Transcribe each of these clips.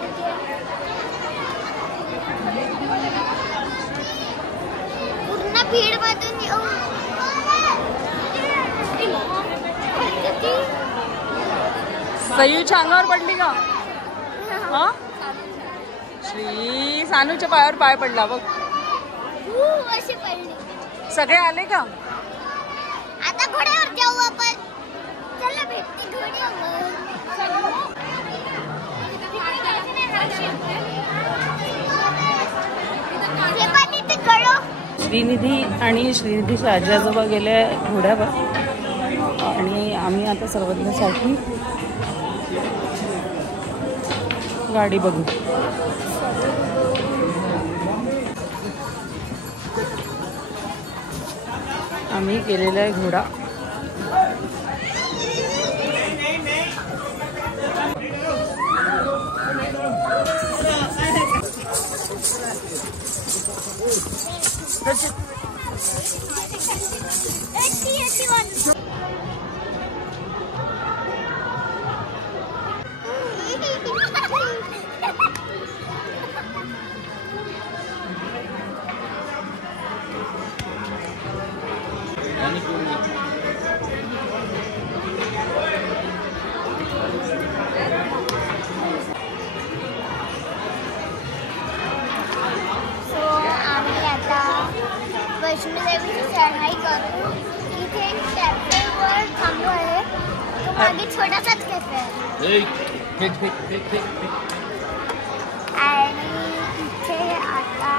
वाटते. पूर्ण भीड मधून येऊ. सयूच्या अंगावर पडली का? हा, श्री सानूच्या पायावर पाय पडला बघ. अशी पडली. सगळे आले का? आता घोड्यावर जाऊ आपण. चला भेटते घोड्यावर. श्रीनिधी आणि श्रीनिधीच्या आजी आजोबा गेले घोड्यावर आणि आम्ही आता सर्वज्ञसाठी गाडी बघू. आम्ही केलेला आहे घोडा. वैष्णोदेवीची चढाई करू. इथे एक कॅफेवर थांबलो आहे. तो मागे छोटासाच कॅफे आहे आणि इथे आता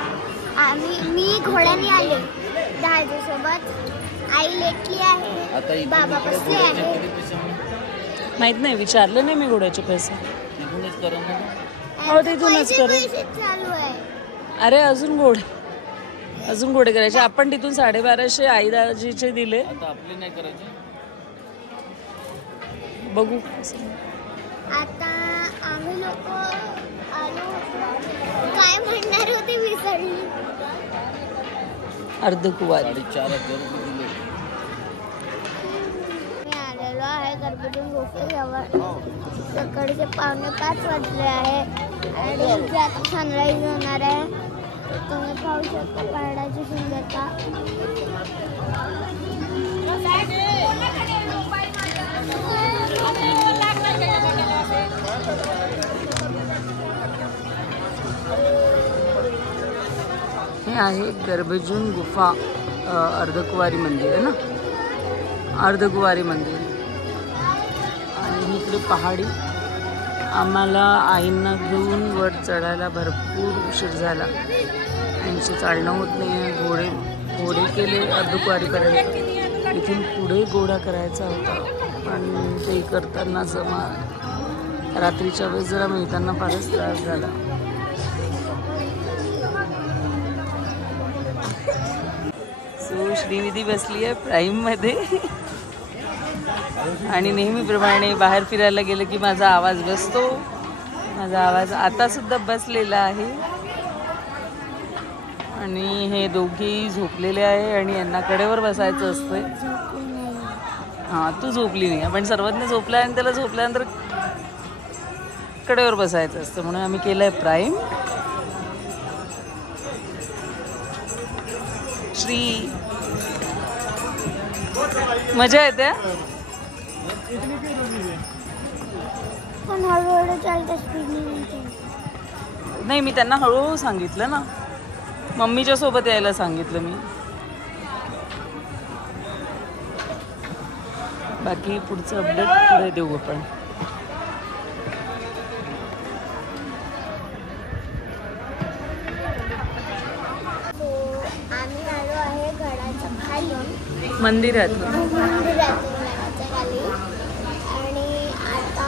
मी घोड्याने आले दादासोबत. आई लेटली आहे, बाबा बसले आहे. माहित नाही, विचारलं नाही मी घोड्याचे पैसे. हो तिथूनच करू. चालू आहे. अरे अजून घोडे करायचे. आपण तिथून 1250 आई दाजीचे दिले. आपले नाही करायचे. बघू. आता आम्ही लोक आलो होतो. काय म्हणणार होते विसरली. अर्धकुवारी. 4,500 दिले. मी आलेलो आहे गणपती गुफेजवळ. सकाळचे 4:45 वाजले आहे आणि इथे आता सनराईज होणार आहे. तुम्ही पाहू शकता पहाडाची सुंदरता. हे आहे गर्भजून गुफा. अर्धकुवारी मंदिर आहे ना, अर्धकुवारी मंदिर. आणि इकडे पहाडी. आम्हाला आईंना घेऊन वर चढायला भरपूर उशीर झाला. त्यांचे चालणं होत नाही. घोडे केले अर्धकुवारीपर्यंत. इथून पुढे घोडा करायचा होता पण ते करताना रात्रीच्या वेळेस जरा मिळताना फारच त्रास झाला. सो श्रीनिधी बसली आहे प्राईममध्ये आणि नेहमीप्रमाणे बाहेर फिरायला गेलं की माझा आवाज बसतो. माझा आवाज आता सुद्धा बसलेला आहे. आणि हे दोघी झोपलेले आहे आणि यांना कडेवर बसायचं असतंय. हां, तू झोपली नाही. आपण सर्वज्ञ झोपला आणि त्याला झोपल्यानंतर कडेवर बसायचं असतं म्हणून आम्ही केलं आहे प्राईम. श्री मजा येते. पण हळूहळू चालतं, स्पीड नाही. मी त्यांना हळूहळू सांगितलं ना, मम्मीच्या सोबत यायला सांगितलं मी. बाकी पुढचं अपडेट पुढे देऊ आपण. आम्ही आलो आहे गडाच्या खाली मंदिरात खाली. आणि आता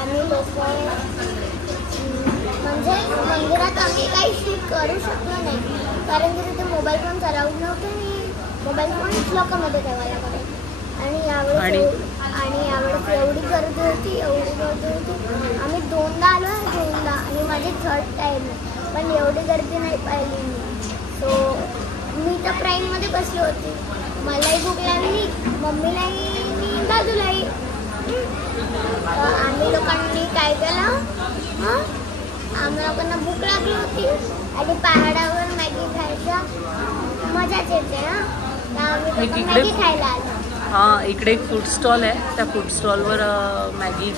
आम्ही लोक म्हणजे मंदिरात आम्ही काही शूट करू शकलो नाही कारण की तिथे मोबाईल फोन अलाउड नव्हते आणि मोबाईल फोन लॉकरमध्ये ठेवायला लागले. आणि यावेळेस एवढी गर्दी होती. आम्ही 2दा आलो आहे, 2दा आणि माझी 3rd टाईम आहे. पण एवढी गर्दी नाही पाहिली मी. सो मी तर प्राईममध्ये बसली होती. मलाही भूक लागली, मम्मीलाही, मी बाजूलाही. आम्ही लोकांनी काय केलं, आम्हाला लोकांना भूक लागली होती आणि पहाडावर मॅगी खायचा मजाच येते ना, तर आम्ही इकडे- मॅगी खायला आलो. हां, इकडे एक फूड स्टॉल आहे. त्या फूड स्टॉलवर मॅगी,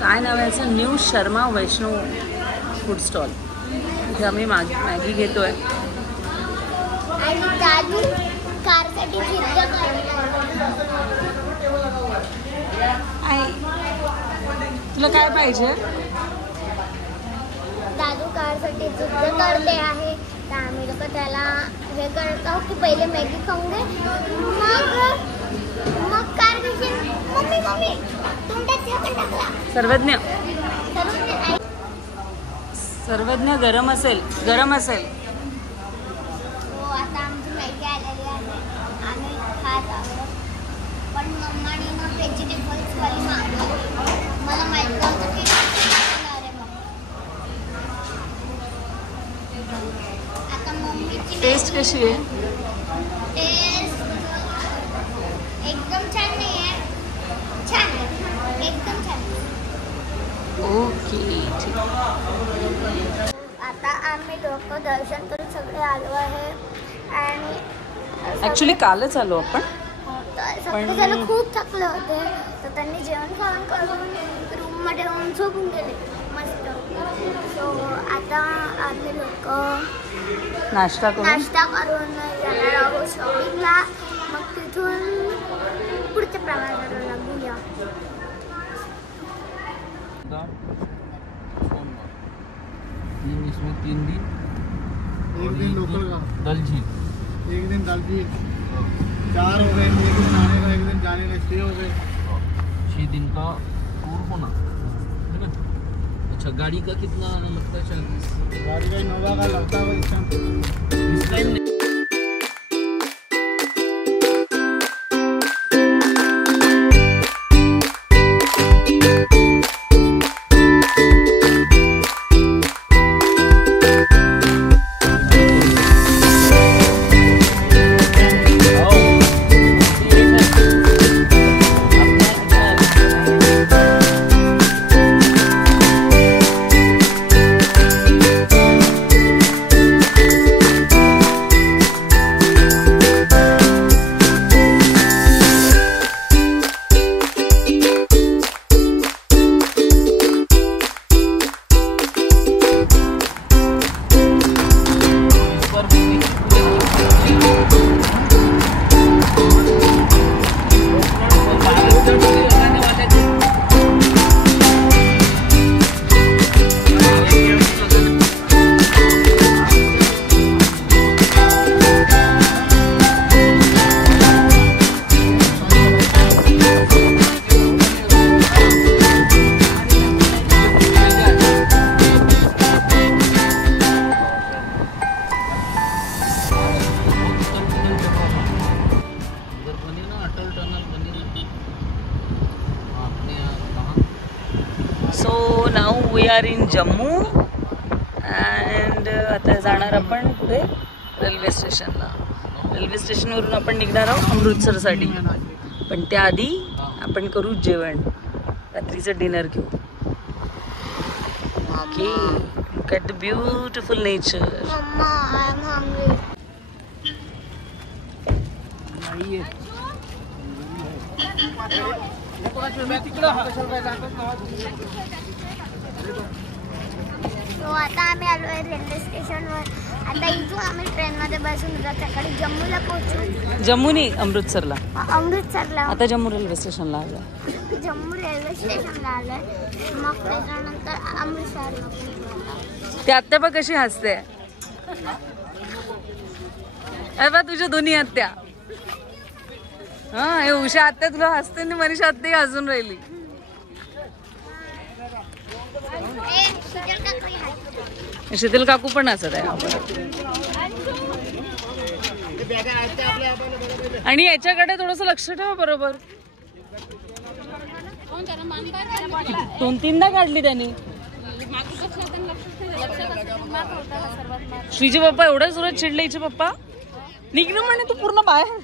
काय नाव आहे याचं, न्यू शर्मा वैष्णव फूड स्टॉल. इथे आम्ही मॅगी घेतो आहे. आणि दादू कारसाठी जिद्द करतो. तुला काय पाहिजे? दादू कारसाठी जिद्द करते आहे, तर आम्ही लोक त्याला हे करतो की पहिले मॅगी खाऊन घे, मग कार घेशील. मम्मी मम्मी तोंडात चहा टाकला. सर्वज्ञ सर्वज्ञ सर्वज्ञ गरम असेल, गरम असेल. हो, आता आमची मॅगी आलेली आहे, आम्ही खात आहोत. पण मम्माने ना व्हेजिटेबल्सवाली मागवली. मला माहित नव्हतं की अरे मग आता मम्मीची टेस्ट कशी आहे? टेस्ट एकदम छान नाही आहे, छान आहे, एकदम छान. ओके, ठीक. आता आम्ही लोक दर्शन करून सगळे आलो आहे आणि ॲक्च्युली कालच आलो आपण. सगळेजण खूप थकले होते, तर त्यांनी जेवण खावण करून रूममध्ये येऊन झोपून गेले मस्त. सो आता आम्ही लोक नाश्ता करून नाश्ता करून जाणार आहोत शॉपिंगला. मग तिथून पुढच्या प्रवासाला लागूया. इसमें 3 दिन, एक दिन लोकल का, डल झील, एक दिन डल झील, 4 हो गए. एक दिन आने का, एक दिन जाने का, स्टे हो गए. 6 दिन का टूर होना, है ना? अच्छा, गाड़ी का कितना आना लगता है? चल, गाड़ी का इनोवा का लगता है इस इस टाइम नहीं. So now we are in Jammu and आता जाणार आपण पुढे रेल्वे स्टेशनला. रेल्वे स्टेशनवरून आपण निघणार आहोत अमृतसरसाठी. पण त्याआधी आपण करू जेवण, रात्रीचं डिनर घेऊ. Okay, look at the beautiful nature. Mama I am hungry. So आता आम्ही आलो आहे रेल्वे स्टेशनवर. आता इथून आम्ही ट्रेनमध्ये बसून उद्या सकाळी जम्मूला पोहोचू. जम्मू नाही, अमृतसरला. अमृतसरला. आता जम्मू रेल्वे स्टेशनला आलो. जम्मू रेल्वे स्टेशनला आलोय, मग त्याच्यानंतर अमृतसरला. ती आत्या बघ कशी हसते. अरे बा तुझ्या दोन्ही आत्या. हा, हे उषा आत्या तुला हसते आणि मनीषा आत्या हसून राहिली. शीतल काकू पण हसत आहे. आणि याच्याकडे थोडस लक्ष ठेवा बरोबर. 2-3दा काढली त्यांनी. श्रीचे पप्पा एवढ्या सुरत चिडले. हिचे पप्पा निघणं म्हणे तू पूर्ण बाहेर.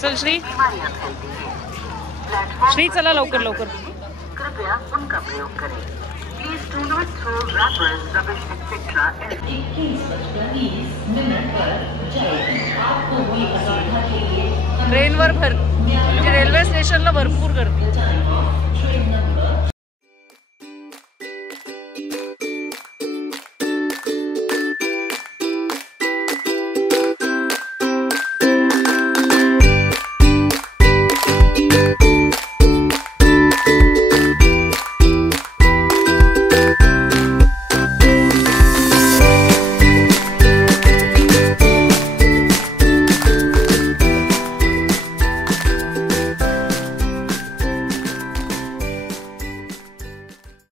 चल श्री, श्री चला लवकर लवकर. कृपया उनका प्रयोग करें। Please do not throw wrappers, rubbish etcetera. 21:20 पर जाएगी। आपको हुई असुविधा के लिए ट्रेनवर म्हणजे रेल्वे स्टेशनला भरपूर गर्दी.